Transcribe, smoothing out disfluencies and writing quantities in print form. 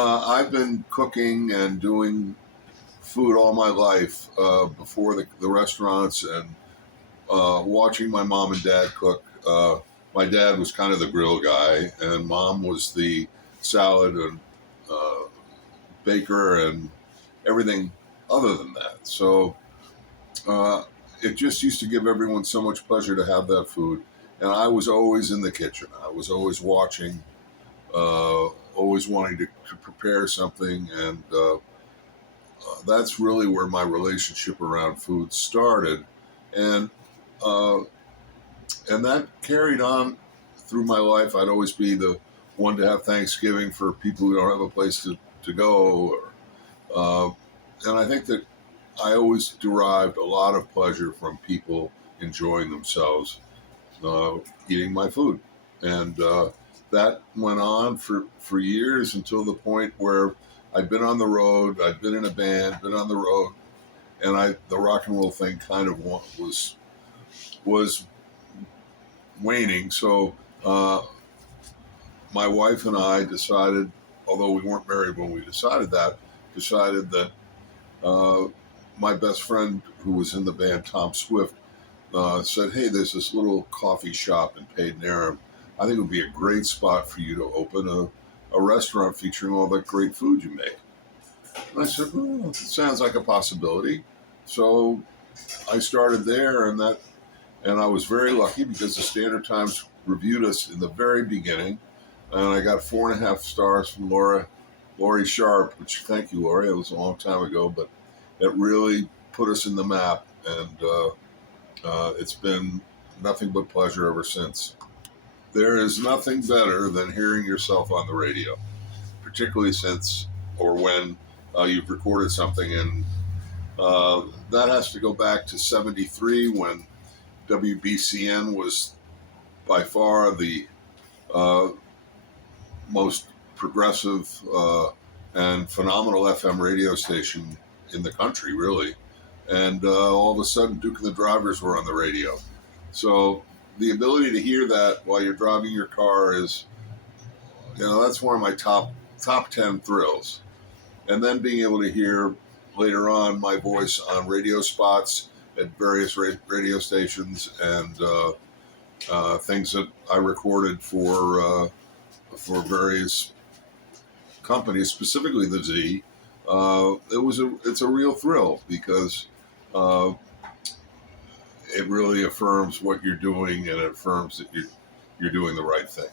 I've been cooking and doing food all my life before the restaurants and watching my mom and dad cook. My dad was kind of the grill guy, and mom was the salad and uh, baker and everything other than that. So uh, it just used to give everyone so much pleasure to have that food. And I was always in the kitchen. I was always watching, always wanting to prepare something. And that's really where my relationship around food started. And uh, and that carried on through my life. I'd always be the one to have Thanksgiving for people who don't have a place to go. Uh, and I think that I always derived a lot of pleasure from people enjoying themselves uh, eating my food. And that went on for years until the point where I'd been on the road, I'd been in a band, been on the road, and the rock and roll thing kind of was waning. So my wife and I decided, although we weren't married when we decided that uh, my best friend who was in the band, Tom Swift, said, "Hey, there's this little coffee shop in Paden. I think it would be a great spot for you to open a restaurant featuring all that great food you make." And I said, "Well, it sounds like a possibility." So I started there, and I was very lucky because the Standard Times reviewed us in the very beginning, and I got 4.5 stars from Lori Sharp. Which, thank you, Lori. It was a long time ago, but it really put us in the map, and it's been nothing but pleasure ever since. There is nothing better than hearing yourself on the radio, particularly since or when you've recorded something, and that has to go back to '73 when WBCN was by far the uh, most progressive and phenomenal FM radio station in the country, really. And all of a sudden, Duke and the Drivers were on the radio. So the ability to hear that while you're driving your car is, that's one of my top 10 thrills. And then being able to hear later on my voice on radio spots at various radio stations and things that I recorded for various companies, specifically the Z. It's a real thrill because uh, it really affirms what you're doing, and it affirms that you're doing the right thing.